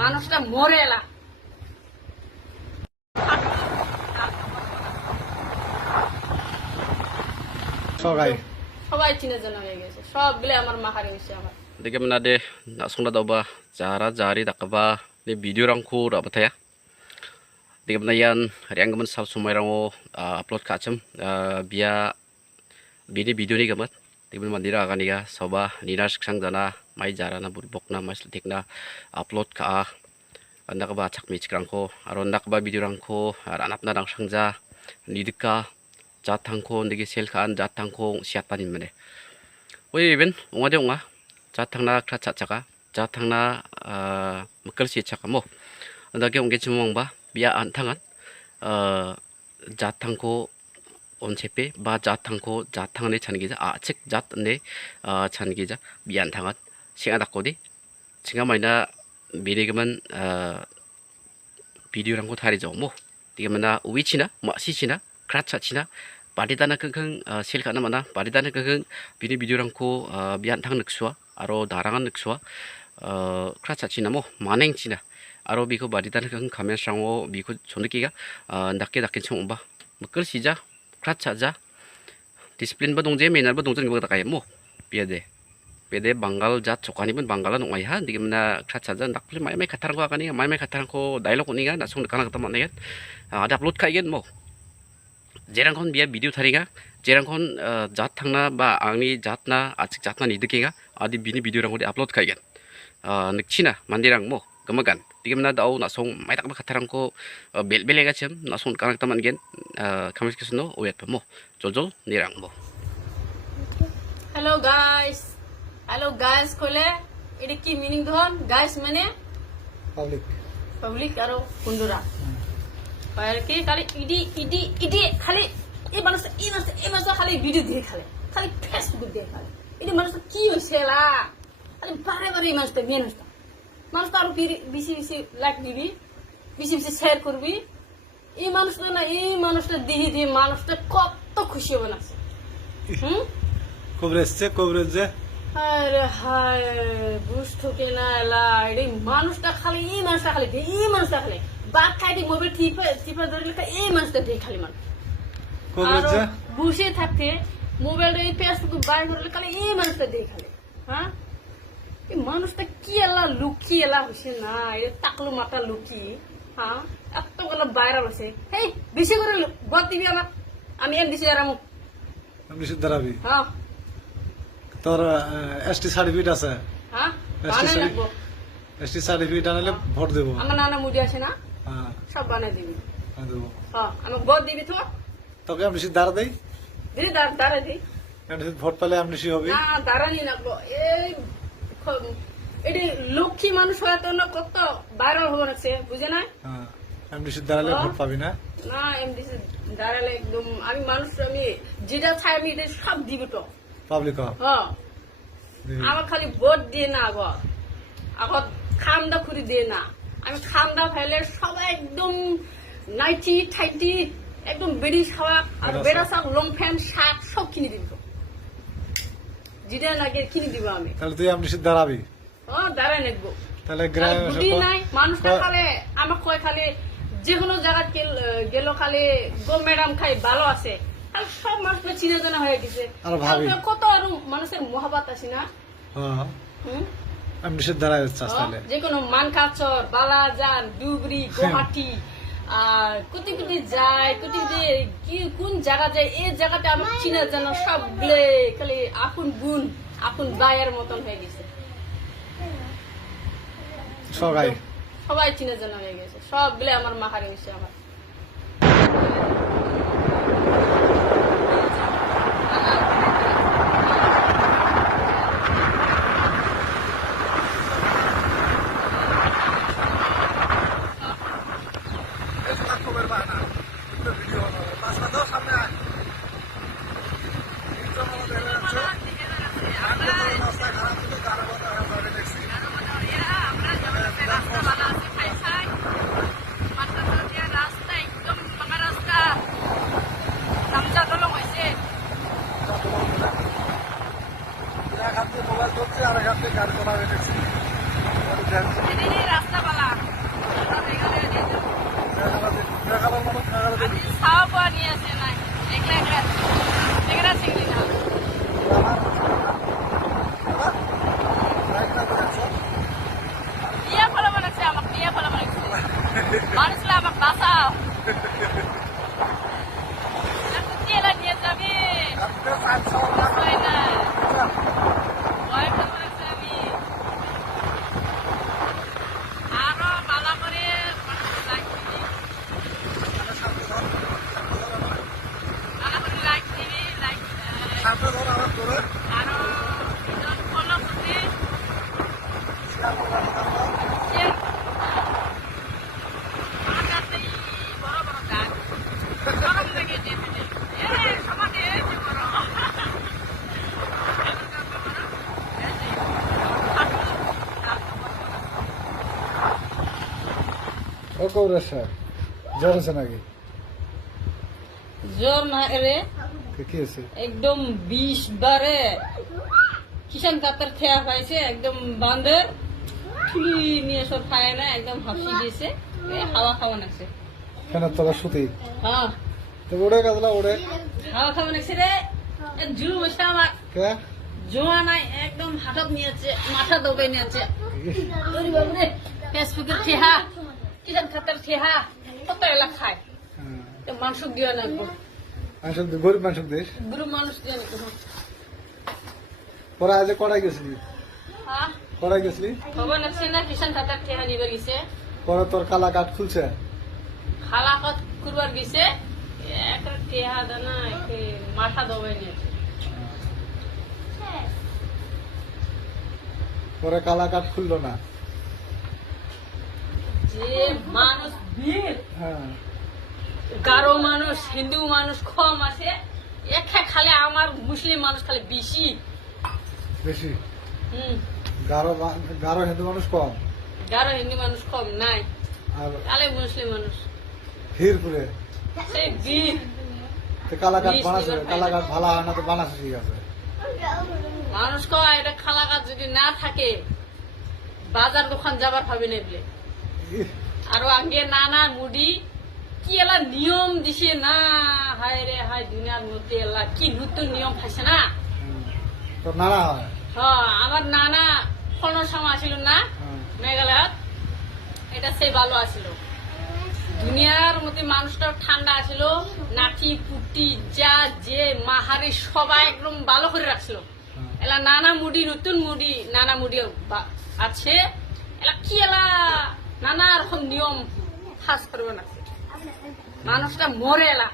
মানুষটা মরে এলা সবাই সবাই চিনে জানা হয়ে গেছে, সবগুলো আমার মাখারে হয়েছে আমার। Dike menade nak song dauba cara jari dakaba ni video rangku dapat ya. Dike menayan yang gemen sab sumai rango upload kacem via bini video ni gemet. Dike mandira akan ya soba nina seksang dana mai jara na burbok na mai sletik na upload ka anda kaba cak mi cikrangko aro anda kaba video rangko ranap na dang sangja nidika jatangko ndigi sel kaan jatangko siatan mene. Woi ben ongade onga jatangna krat caka jatangna mekel si caka mo ndage ongge cimongba biya antangan jatangko oncepe ba jatangko jatangne changiza acek jatne changiza biya antangan singa dakodi singa maina biregeman video rangko thari jongmo digamana uwichina masicina krat cina 바리다나 끙끙 실가나 마나 바리다나 끙끙 비니 비디오랑코 비안탕 늑수와 아로 나랑한 늑수와 크라차치나 뭐 만행치나 아로 비코 바리다나 끙끙 가면상오 비코 존득기가 낙게 총바 뭐끌 시자 크라차자 디스플린 바 동제 매날 바 동전 이거 다가야 뭐 비에데 베데 방갈 자 조카니분 방갈라 농아이하 디게나 크라차자 낙플 마이마이 카타랑코 아가니 마이마이 카타랑코 다이로그 니가 나송 가나 갔다 만나게 ada upload kayak mo jerangkon biar video tharinga jerangkon jat thangna ba angni jatna achik jatna nidikenga adi bini video rangko di upload kaigen nikchina mandirang mo gamagan digemna dau nasong maitak ba khatharangko belbelega chem nasong kanak taman gen kamis kisno oyat mo joljol nirang mo hello guys কলে এটা কি meaning ধন guys মানে public public আর বন্ধুরা আর কি খালি ED খালি এই মানুষ খালি ভিডিও দিয়ে খালি ফেসবুক দিয়ে খালি এই মানুষ কি হয়েছে খালি বারে এই মানুষটা আরো বেশি লাইক দিবি বেশি শেয়ার করবি এই মানুষটা দিয়ে মানুষটা কত খুশি হবে না কবরেজ আরে হায় বুঝতো কিনা এলা এই মানুষটা খালি বাদ খাইতে মোবাইল টিপা ধরলে এই মানুষটা দিয়ে খালি মানুষ বসে থাকতে মোবাইলটা এই ফেসবুক বাইর করলে খালি এই মানুষটা দিয়ে খালি হ্যাঁ এই মানুষটা কি এলা লুকি এলা হয়েছে না এই টাকলু মাথা লুকি হ্যাঁ এতগুলো ভাইরাল হয়েছে এই বেশি করে গদ দিবি আমার আমি এম দিছি আর আমি দাঁড়াবি হ্যাঁ তোর এসটি সার্টিফিকেট আছে হ্যাঁ বানাই লাগবো এসটি সার্টিফিকেট আনলে ভোট দেব আমার নানা মুডি আছে না হ্যাঁ সব বানাই দিবি দেব হ্যাঁ আমি গদ দিবি তো তোকে আমি দাঁড়া দেই দিদি দাঁড়া দিই ভোট পেলে আমি হবে না দাঁড়ানি লাগবো এটি লক্ষ্মী মানুষ হয়ে তো না কত ভাইরাল হবো না বুঝে না হ্যাঁ আমি দাঁড়ালে ভোট পাবি না না এমডি দাঁড়ালে একদম আমি যেটা চাই আমি এটা সব দিবি তো পাবলিক হ্যাঁ আমার খালি ভোট দিয়ে না আগত খামদা খুঁড়ি দিয়ে না আমি খামদা ফেলে সবাই একদম নাইটি ঠাইটি একদম বেড়ি শাক আর বেড়া শাক লং ফ্যান শাক সব কিনে দিব যেটা লাগে কিনে দিব আমি তাহলে তুই আমি দাঁড়াবি দাঁড়াই নেবো তাহলে বুদ্ধি নাই মানুষটা খালে আমার কয় খালি যে কোনো জায়গা গেল খালি গো ম্যাডাম খাই ভালো আছে আর সব মানুষটা চিনে জানা হয়ে গেছে কত আরো মানুষের মহাবাত আছে না আমি দাঁড়াই যে কোনো মানকাচর বালাজান ডুবরি গুয়াহাটি কোটি যায় কি কোন জায়গা যায় এই জায়গাটা আমার চিনে জানা সবগুলো খালি আপন বোন আপন ভাইয়ের মতন হয়ে গেছে সবাই চিনে জানা হয়ে গেছে সবগুলো আমার মাখারে হয়েছে আমার বাঁচাও জেলা নিয়ে যাবে হয় না ভয় পেয়েছে আমি আরো ভালো করে লাইক দিবি ভালো করে লাইক দিবি লাইক আরো ফলো করতে বড় বড় গাছ গরম লেগে যেতে সমাজে বড় ও কৌরে স্যার জ্বর আছে নাকি জ্বর না রে কি হয়েছে একদম 20 বারে কিষান কাতার থেয়া পাইছে একদম বান্দর খুলি নিয়ে সব খায় না একদম হাসি গেছে হাওয়া খাওয়া নাকছে কেন তোরা সুতি হ্যাঁ তো ওড়ে গাছলা ওড়ে হাওয়া খাওয়া নাকছে রে জুলু বসে আমার কে জোয়া নাই একদম হাতত নিয়েছে মাথা দবাই নিয়েছে ওরে বাবরে ফেসবুকের থেহা কিষান কাতার থেহা কত এলা খায় মানুষ দিয়ে না মানুষ গরিব মানুষ দেশ গুরু মানুষ দিয়ে না পরে আজ কড়াই গেছিলি হ্যাঁ কড়াই গেছিলি খবর নাকছে না কিষান কাতার থেহা নিবে গেছে পরে তোর কালা কাঠ খুলছে খালাকত করবার গেছে একটা টেহা দানা মাথা দবাই নিয়েছে পরে কালা কাঠ খুললো না যে মানুষ ভিড় হ্যাঁ গারো মানুষ হিন্দু মানুষ কম আছে একা খালে আমার মুসলিম মানুষ খালে বেশি বেশি হম গারো হিন্দু মানুষ কম গারো হিন্দু মানুষ কম নাই আর খালে মুসলিম মানুষ হিরপুরে সেই ভিড় কালা কাঠ বিষ বানাচ্ছে লিভার কালা কাঠ ভালো হয় না তো বানাচ্ছে ঠিক আছে মানুষ কয় এটা খালাকাত যদি না থাকে বাজার দোকান যাবার ভাবি নেই বলে ইহ, আরো আগে নানা মুডি কি এলা নিয়ম দিছে না হায় রে হায় দুনিয়ার মধ্যে এলা কি নতুন নিয়ম খাইছে না তোর নানা হয় হ্যাঁ আমার নানা ফোনের সময় আসিল না হ্যাঁ। মেঘালয়ত এটা সেই ভালো আসিল দুনিয়ার মধ্যে মানুষটা ঠান্ডা আসিল নাতি পুটি যা যে মাহারি সবাই একদম ভালো করে রাখছিল এলা নানা মুডি নতুন মুডি নানা মুডি আছে এলা কি এলা নানা রকম নিয়ম ফাঁস করবে না মানুষটা মরে এলা